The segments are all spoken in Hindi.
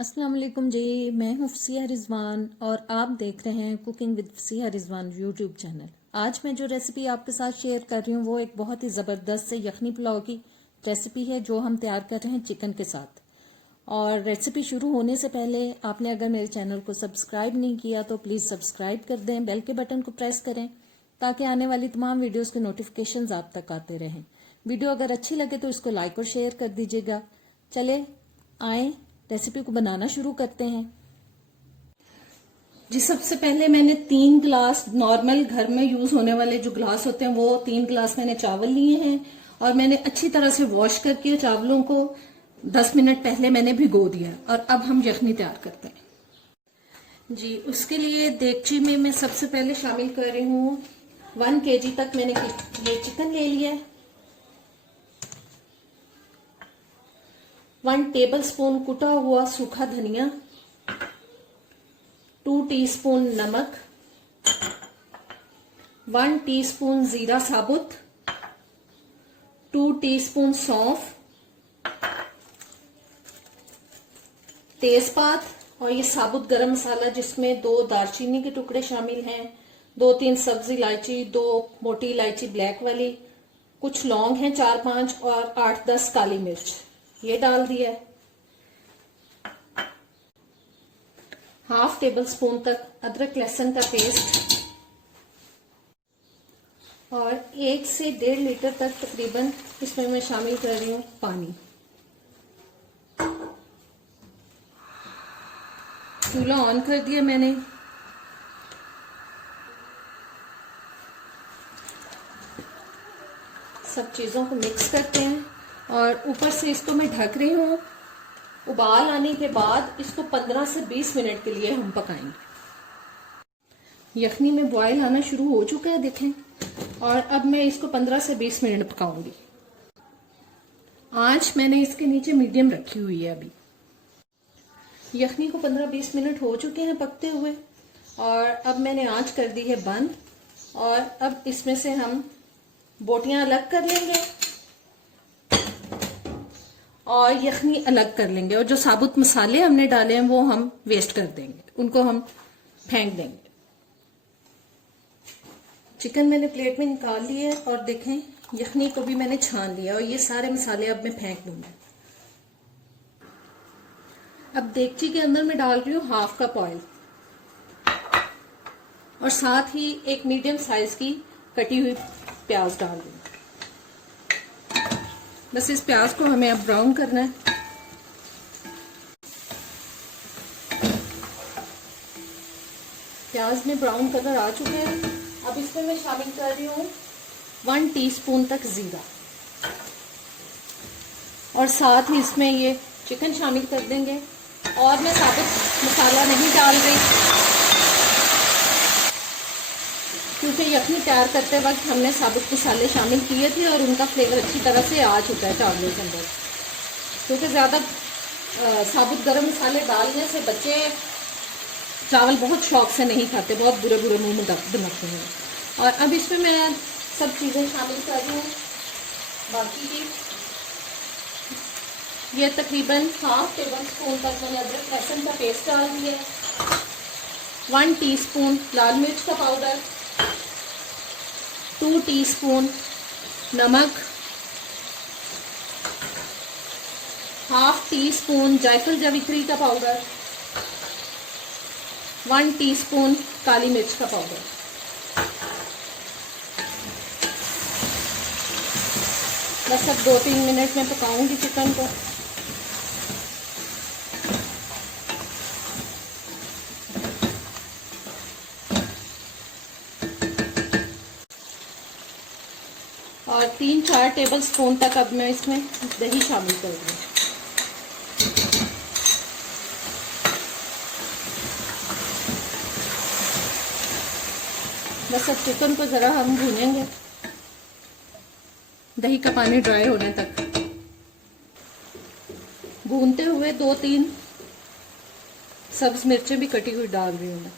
अस्सलाम वालेकुम जी। मैं हूँ फसीहा रिजवान और आप देख रहे हैं cooking with Fasiha Rizwan YouTube channel. आज मैं जो रेसिपी आपके साथ शेयर कर रही हूँ वो एक बहुत ही ज़बरदस्त से यखनी पुलाव की रेसिपी है जो हम तैयार कर रहे हैं चिकन के साथ। और रेसिपी शुरू होने से पहले आपने अगर मेरे चैनल को सब्सक्राइब नहीं किया तो प्लीज़ सब्सक्राइब कर दें, बेल के बटन को प्रेस करें ताकि आने वाली तमाम वीडियोज़ के नोटिफिकेशन आप तक आते रहें। वीडियो अगर अच्छी लगे तो इसको लाइक और शेयर कर दीजिएगा। चले आए रेसिपी को बनाना शुरू करते हैं। जी, सबसे पहले मैंने 3 गिलास नॉर्मल घर में यूज होने वाले जो ग्लास होते हैं वो 3 गिलास मैंने चावल लिए हैं और मैंने अच्छी तरह से वॉश करके चावलों को 10 मिनट पहले मैंने भिगो दिया। और अब हम यखनी तैयार करते हैं। जी, उसके लिए देगची में मैं सबसे पहले शामिल कर रही हूँ 1 kg तक मैंने ये चिकन ले लिया है। 1 टेबलस्पून कुटा हुआ सूखा धनिया, 2 टीस्पून नमक, 1 टीस्पून जीरा साबुत, 2 टीस्पून सौंफ, तेजपात और ये साबुत गरम मसाला जिसमें 2 दालचीनी के टुकड़े शामिल हैं, 2-3 सब्ज इलायची, 2 मोटी इलायची ब्लैक वाली, कुछ लौंग हैं 4-5 और 8-10 काली मिर्च ये डाल दिया है। 1/2 टेबलस्पून तक अदरक लहसुन का पेस्ट और 1 से 1.5 लीटर तक तकरीबन इसमें मैं शामिल कर रही हूँ पानी। चूल्हा ऑन कर दिया मैंने। सब चीजों को मिक्स करते हैं और ऊपर से इसको मैं ढक रही हूँ। उबाल आने के बाद इसको 15 से 20 मिनट के लिए हम पकाएंगे। यखनी में बॉयल आना शुरू हो चुका है देखें, और अब मैं इसको 15 से 20 मिनट पकाऊंगी। आंच मैंने इसके नीचे मीडियम रखी हुई है। अभी यखनी को 15-20 मिनट हो चुके हैं पकते हुए और अब मैंने आंच कर दी है बंद। और अब इसमें से हम बोटियां अलग कर लेंगे और यखनी अलग कर लेंगे, और जो साबुत मसाले हमने डाले हैं वो हम वेस्ट कर देंगे, उनको हम फेंक देंगे। चिकन मैंने प्लेट में निकाल लिया है और देखें यखनी को भी मैंने छान लिया और ये सारे मसाले अब मैं फेंक दूंगी। अब देगची के अंदर मैं डाल रही हूँ 1/2 कप ऑयल और साथ ही एक मीडियम साइज की कटी हुई प्याज डाल दूंगी। बस इस प्याज को हमें अब ब्राउन करना है। प्याज में ब्राउन कलर आ चुके हैं। अब इसमें मैं शामिल कर रही हूँ 1 टीस्पून तक जीरा और साथ ही इसमें ये चिकन शामिल कर देंगे। और मैं साबुत मसाला नहीं डाल रही क्योंकि यखनी तैयार करते वक्त हमने साबुत मसाले शामिल किए थे और उनका फ्लेवर अच्छी तरह से आ चुका है चावलों के अंदर। क्योंकि ज़्यादा साबुत गरम मसाले डालने से बच्चे चावल बहुत शौक से नहीं खाते, बहुत बुरे बुरे मुंह में दमकते हैं। और अब इसमें मैं सब चीज़ें शामिल कर रही हूँ। बाकी की ये तकरीबन 1/2 टेबलस्पून तक मैंने अदरक लहसुन का पेस्ट डाल दिया है, 1 टीस्पून लाल मिर्च का पाउडर, 2 टीस्पून नमक, 1/2 टीस्पून जायफल जावित्री का पाउडर, 1 टीस्पून काली मिर्च का पाउडर। बस अब 2-3 मिनट में पकाऊंगी चिकन को। और 3-4 टेबलस्पून तक अब मैं इसमें दही शामिल कर दूँ। बस अब चिकन को जरा हम भूनेंगे दही का पानी ड्राई होने तक। भूनते हुए 2-3 सब्ज मिर्चें भी कटी हुई डाल रही हूँ मैं।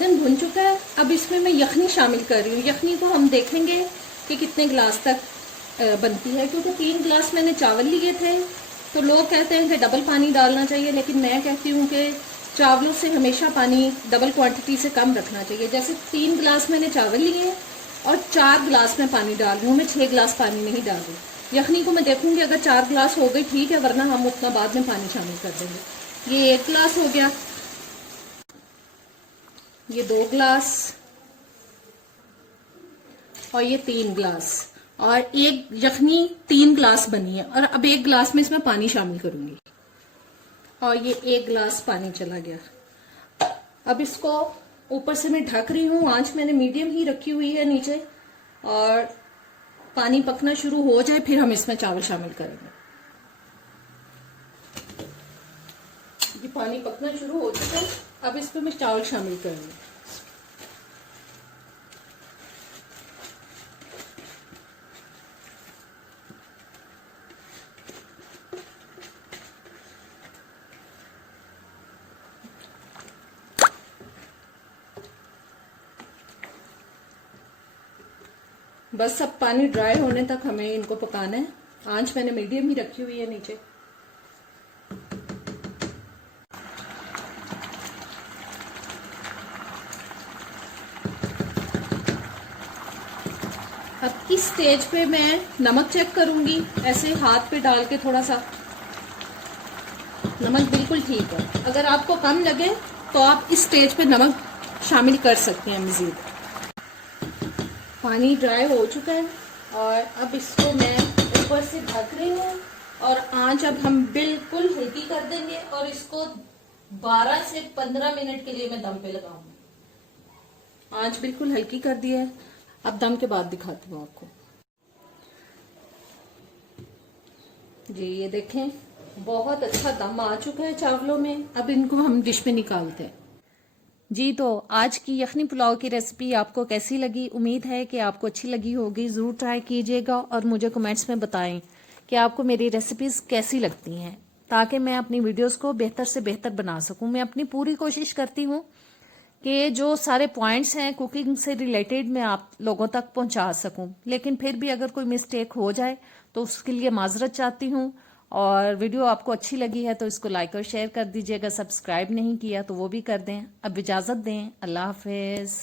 चिकन भुन चुका है। अब इसमें मैं यखनी शामिल कर रही हूँ। यखनी को हम देखेंगे कि कितने गिलास तक बनती है, क्योंकि 3 गिलास मैंने चावल लिए थे। तो लोग कहते हैं कि डबल पानी डालना चाहिए, लेकिन मैं कहती हूँ कि चावलों से हमेशा पानी डबल क्वांटिटी से कम रखना चाहिए। जैसे 3 गिलास मैंने चावल लिए और 4 गिलास में पानी डाल रही हूँ, मैं 6 गिलास पानी नहीं डाल रही। यखनी को मैं देखूंगी, अगर 4 गिलास हो गई ठीक है, वरना हम उतना बाद में पानी शामिल कर देंगे। ये 1 गिलास हो गया, ये 2 गिलास और ये 3 गिलास, और एक यखनी 3 गिलास बनी है। और अब 1 गिलास में इसमें पानी शामिल करूंगी और ये 1 गिलास पानी चला गया। अब इसको ऊपर से मैं ढक रही हूँ, आंच मैंने मीडियम ही रखी हुई है नीचे, और पानी पकना शुरू हो जाए फिर हम इसमें चावल शामिल करेंगे। ये पानी पकना शुरू हो चुका है, अब इसमें मैं चावल शामिल करूंगी। बस अब पानी ड्राई होने तक हमें इनको पकाना है। आंच मैंने मीडियम ही रखी हुई है नीचे। अब इस स्टेज पे मैं नमक चेक करूंगी, ऐसे हाथ पे डाल के थोड़ा सा। नमक बिल्कुल ठीक है। अगर आपको कम लगे तो आप इस स्टेज पे नमक शामिल कर सकते हैं मजीद। पानी ड्राई हो चुका है और अब इसको मैं ऊपर से ढक रही हूँ, और आंच अब हम बिल्कुल हल्की कर देंगे और इसको 12 से 15 मिनट के लिए मैं दम पे लगाऊंगी। आंच बिल्कुल हल्की कर दी है। अब दम के बाद दिखाती हूँ आपको। जी ये देखें, बहुत अच्छा दम आ चुका है चावलों में। अब इनको हम डिश में निकालते हैं। जी तो आज की यखनी पुलाव की रेसिपी आपको कैसी लगी? उम्मीद है कि आपको अच्छी लगी होगी। ज़रूर ट्राई कीजिएगा और मुझे कमेंट्स में बताएं कि आपको मेरी रेसिपीज़ कैसी लगती हैं, ताकि मैं अपनी वीडियोस को बेहतर से बेहतर बना सकूं। मैं अपनी पूरी कोशिश करती हूं कि जो सारे पॉइंट्स हैं कुकिंग से रिलेटेड मैं आप लोगों तक पहुंचा सकूं, लेकिन फिर भी अगर कोई मिस्टेक हो जाए तो उसके लिए माजरत चाहती हूं। और वीडियो आपको अच्छी लगी है तो इसको लाइक और शेयर कर दीजिएगा। सब्सक्राइब नहीं किया तो वो भी कर दें। अब इजाज़त दें। अल्लाह हाफिज़।